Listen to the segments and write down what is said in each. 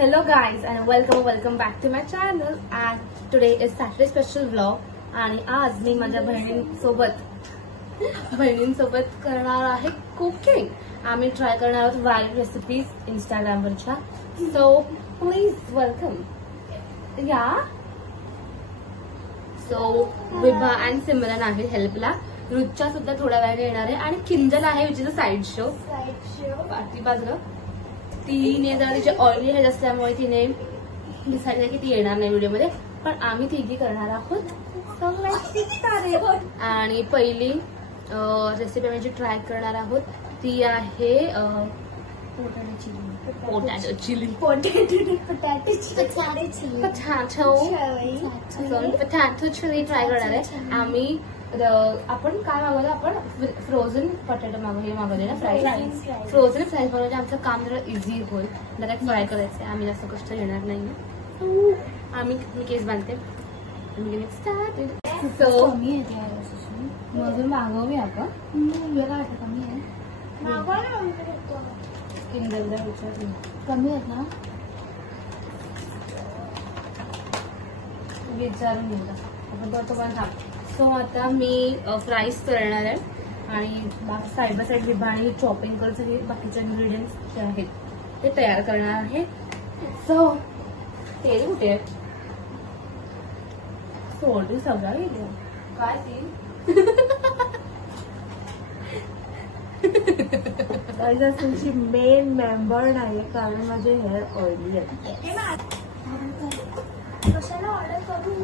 Hello guys and welcome back to my channel and today is Saturday special vlog आणि आज मी माझ्या बहिणींसोबत करणार आहे कुकिंग. आम्ही ट्राय करणार आहोत वाईल्ड रेसिपीज इंस्टाग्रामवरच्या. So please welcome. या सो विभा अँड सिमरन आहे हेल्पला. रुचा सुद्धा थोड्या वेळाने येणार आहे आणि किंजल आहे which is a side show. Party बाजूला तिने जरा तिचे ऑइली हेड असल्यामुळे तिने डिसाईड केलं की ती येणार नाही व्हिडिओमध्ये, पण आम्ही तिघी करणार आहोत. आणि पहिली रेसिपी आम्ही जी ट्राय करणार आहोत ती आहे potato chilli. Potato chilli try करणार आहे आम्ही. आपण काय मागवलं, आपण फ्रोझन पोटॅटो मागवले ना, फ्राय. फ्रोझन फ्राय बनवले आमचं काम जरा इझी होईल. डायरेक्ट फ्राय करायचं, आम्ही जास्त कष्ट घेणार नाही. आम्ही मी केस बांधते. सो मधून मागवूया का? कमी आहे कमी आहेत ना, विचारून घेऊ आपण तो पण थांब. सो आता मी फ्राईज करणार आहे आणि साईड बाय साईड विभा आणि चॉपिंग करत हे बाकीचे इन्ग्रेडियंट्स जे आहेत ते तयार करणार आहे. सो तेल कुठे आहे? सोड सगळं गेलं काय तेल. तुमची मेन मेंबर नाही कारण माझे हेअर ऑइली आहे. कशाला ऑर्डर करू?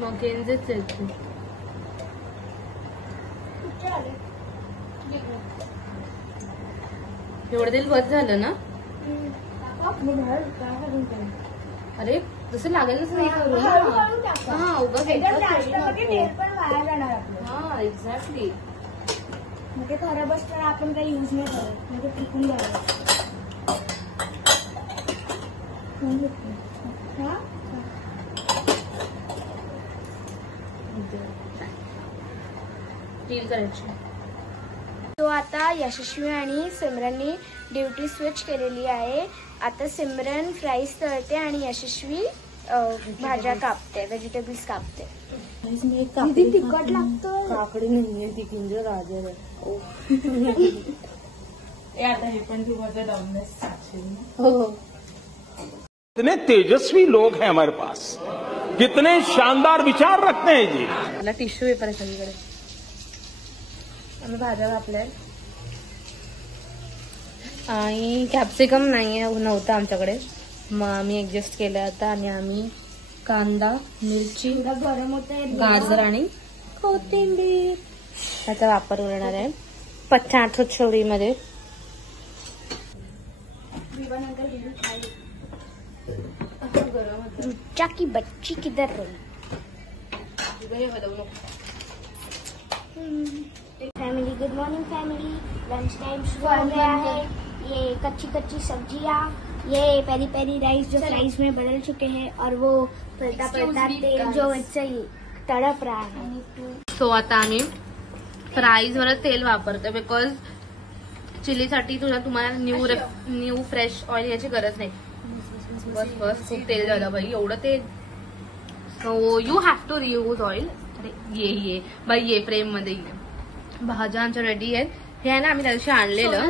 मकेन्झीच येते. एवढं तेल बस झालं ना. अरे जसं लागेल तसं नाही करू. हा एक्झॅक्टली. मग ते खराब असताना आपण काही यूज नाही करत, मग ते टिकून जायला. तो आता यशस्वी आणि सिमरननी ड्युटी स्विच केलेली आहे. आता सिमरन फ्राईज तळते आणि यशस्वी भाज्या कापते, व्हेजिटेबल्स कापते. तिखट लागतं. काकडी नाहीये ती, किंजल गाजर आहे. आता हे पण तू माझं डाउननेस. हो कितने तेजस्वी लोग हैं हमारे पास, कितने शानदार विचार रखते हैं जी. मला टिश्यू पेपर आहे सगळीकडे. आम्ही भाज्या कापल्या आणि कॅप्सिकम नव्हतं आमच्याकडे, मग आम्ही ऍडजस्ट केलं आता. आणि आम्ही कांदा, मिरची, गरम होते, गाजर आणि कोथिंबीर याचा वापर करणार आहे पोटॅटो चिली मध्ये. रुचा की बच्ची किधर रही? Family, good morning family. Lunch time शुरू हो गया है. ये कच्ची कच्ची सब्जियां, ये पेरी पेरी राइस जो फ्राइज में बदल चुके हैं और वो पलटा पलटा तेल जो वैसे ही तड़प रहा है. सो आता आम्ही फ्राईज वर तेल वापरतो बिकॉज चिलीसाठी तुम्हाला न्यू फ्रेश ऑइल याची गरज नाही. बस खूप तेल झालं बाई, एवढं तेल. So you have to reuse oil. अरे ये बाई ये फ्रेम मध्ये ये. भाज्या आमच्या रेडी आहेत. हे आहे ना आम्ही त्या दिवशी आणलेलं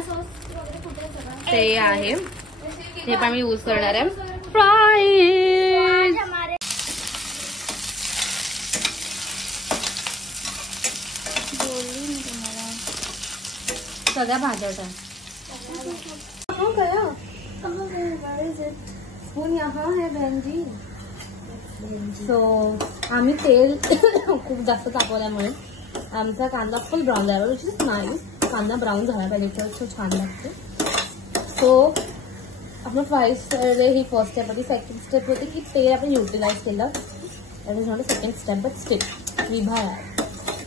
ते आहे, हे पण आम्ही यूज करणार आहे. फ्राईज सगळ्या भाज्या होत्या. स्पून यहाँ है बहन जी. सो आम्ही तेल खूप जास्त तापवल्यामुळे आमचा कांदा फुल ब्राऊन झाला, विच इज नाईस. कांदा ब्राऊन झाला पाहिजे तर छान लागते. सो आपण फ्राईज ही फर्स्ट स्टेप होती. सेकंड स्टेप होती की तेल आपण युटिलाइज केलं. That is not a second step but step. Vibha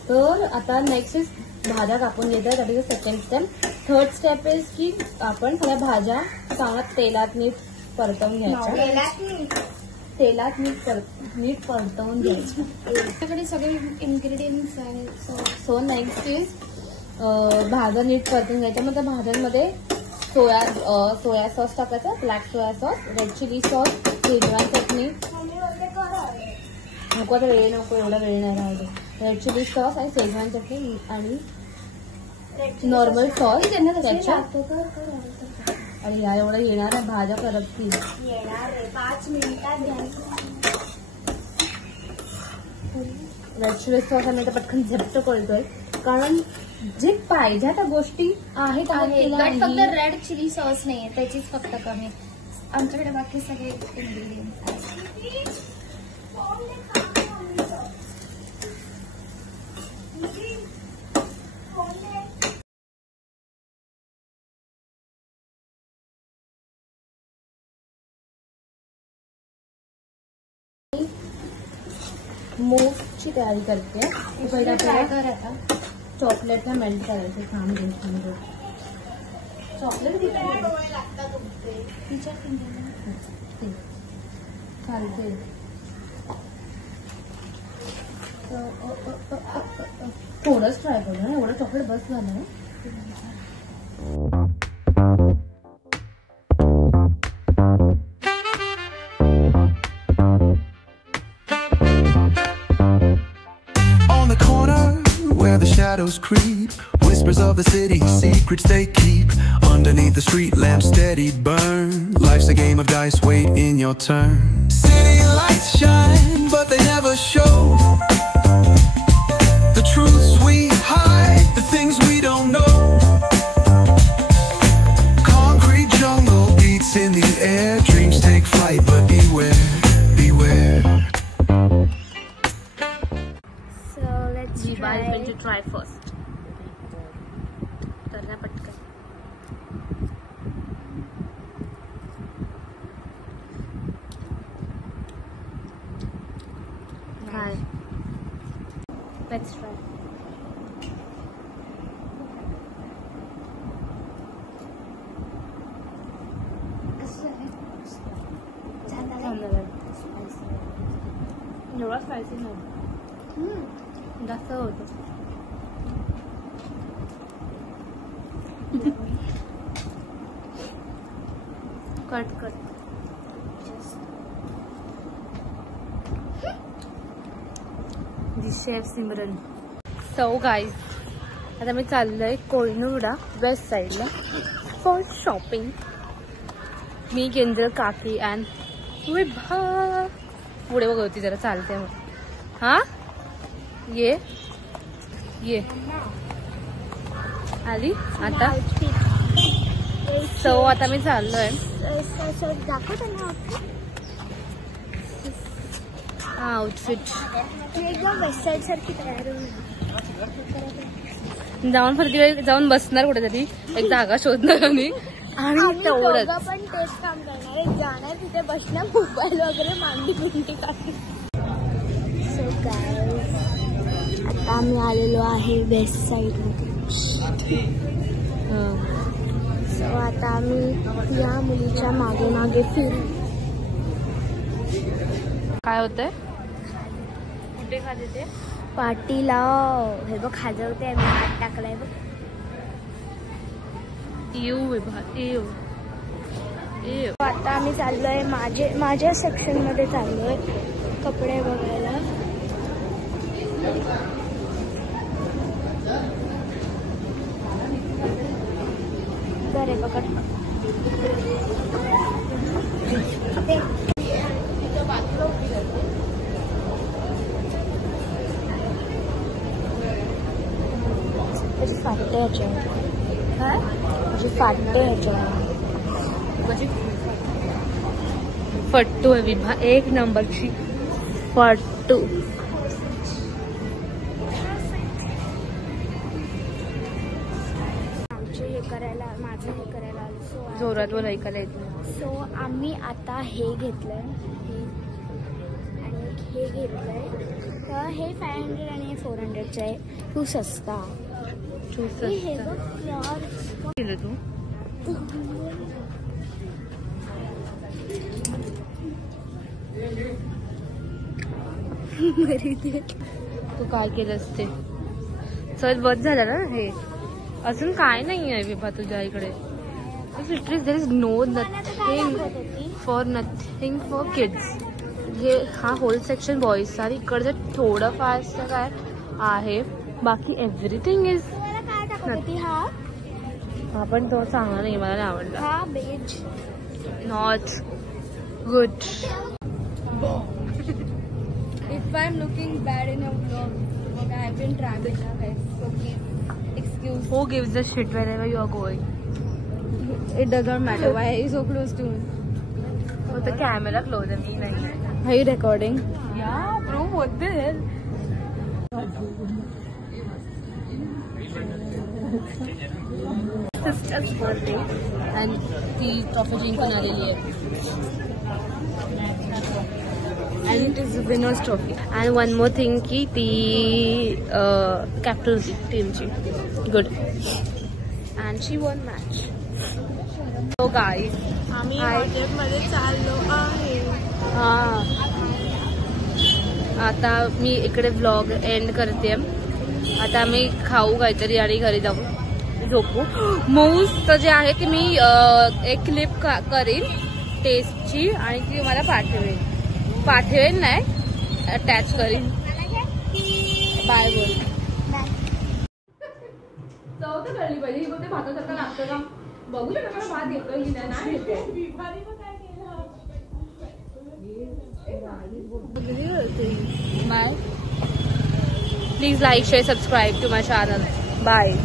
तर आता नेक्स्ट इज भाज्या कापून घ्यायच्या. That is second step. Third step is की आपण सगळ्या भाज्या चांगल्या तेलात नीट परतवून घ्यायच्या. तेलात नीट परतवून घ्यायच्या. आपल्याकडे सगळे इन्ग्रेडियंट्स आहेत. सो नेक्स्ट इज भाज्या नीट परतून घ्यायच्या. मग त्या भाज्यांमध्ये सोया सॉस टाकायचा, black soya sauce, red chilli sauce, Schezwan चटणी. नको आता वेळ नको, एवढा वेळ नाही राहिला. रेड चिली सॉस आणि शेजवान चटणी आणि नॉर्मल सॉस त्याच्यात. आणि या एवढं येणार आहे भाज्या परततील. येणार आहे 5 मिनिटात घ्यायचं. रेड चिली सॉस आणि पटकन झटक कळतोय कारण जे पाहिजे त्या गोष्टी आहेत फक्त रेड चिली सॉस नाहीये, त्याचीच फक्त कमी. आमच्याकडे बाकी सगळे इन्ग्रेडियंट्स आहेत. मूवची तयारी करते. पहिला आपल्याला चॉकलेटला मेल्ट करायचं. काम घ्यायचं. चॉकलेट चालते. थोडंच ट्राय करू ना, एवढं चॉकलेट बस झालं ना. Shadows creep, whispers of the city, secrets they keep. Underneath the street lamps steady burn. Life's a game of dice, wait in your turn. City lights shine, but they never show the truths we hide, the things we don't know. Concrete jungle beats in the air, dreams take flight, but beware, beware. I'm going to try first. करना पटकन. Hi. Let's try. एवढा spicy नाही. जास्त होतं. Cut chef Simran. So guys आता मी चाललोय कोहिनूरला waste साईडला for shopping. मी केंद्र काकी अँड विभा. पुढे बघ होती जरा चालते मग. हा ये आली आता. सो आता मी चाललोय. आउटफिट जाऊन फरती जाऊन बसणार कुठेतरी, एक जागा शोधणार आणि तेवढंच पण तेच काम करणार आहे. जाणार तिथे बसणार, मोबाईल वगैरे मांडी बिंडी काढली. सो गाईज आता आम्ही आलेलो आहे वेस्ट साईडमध्ये. सो आता आम्ही या मुलीच्या मागे मागे फिरू. काय होतंय कुठे खाते ते पार्टीला. हे बघ खाजवते, आम्ही हात टाकलाय बघ. आता आम्ही चाललोय माझ्या सेक्शन मध्ये चाललोय कपडे बघायला. बरे पकड. फाटते फट्टू आहे विभा, एक नंबरची फट्टू. माझं हे करायला जोरात वर ऐकायला येत. सो आम्ही आता हे घेतलंय आणि हे घेतलंय. हे 500 आणि हे 400चं आहे. तू सस्ता हे बघ यार. केलं तू तू काय केलंस ते? चल बस झालं ना हे. अजून काय नाही आहे विभा तुझ्या इकडे. There is no nothing for kids. हे हा होल सेक्शन बॉईज आणि इकडचं थोडं फारसं काय आहे, बाकी एव्हरीथिंग इज. हा पण तो चांगला नाही, मला नाही आवडला. हा beige not good. If I'm looking bad in your vlog, I've been trying it, guys. So please excuse. Who gives a shit wherever you are going? It doesn't matter. Why are you so close to me? Oh, the camera close है, me नहीं है. Are you recording? Yeah, bro, what the hell? Sister's birthday and ती trophy जिंकून आलेली आहे. And it is the winner's trophy. And one more thing की ती captain होती टीमची. Good. And she won match. So guys, आम्ही Hi. हॉटेलमध्ये चाललो आहे. आता मी इकडे व्लॉग एंड करते. आता आम्ही खाऊ काहीतरी आणि घरी जाऊ झोपू. मस्त जे आहे की मी एक क्लिप करीन टेस्टची आणि ती मला पाठवेन नाही, अटॅच करीन. बाय बोल. चव तर कळली पाहिजे. ते भातासारखं लागतं का बघू शकता. मला भात येतोय की नाही येते. Bye. Please like, share, subscribe to my channel. Bye.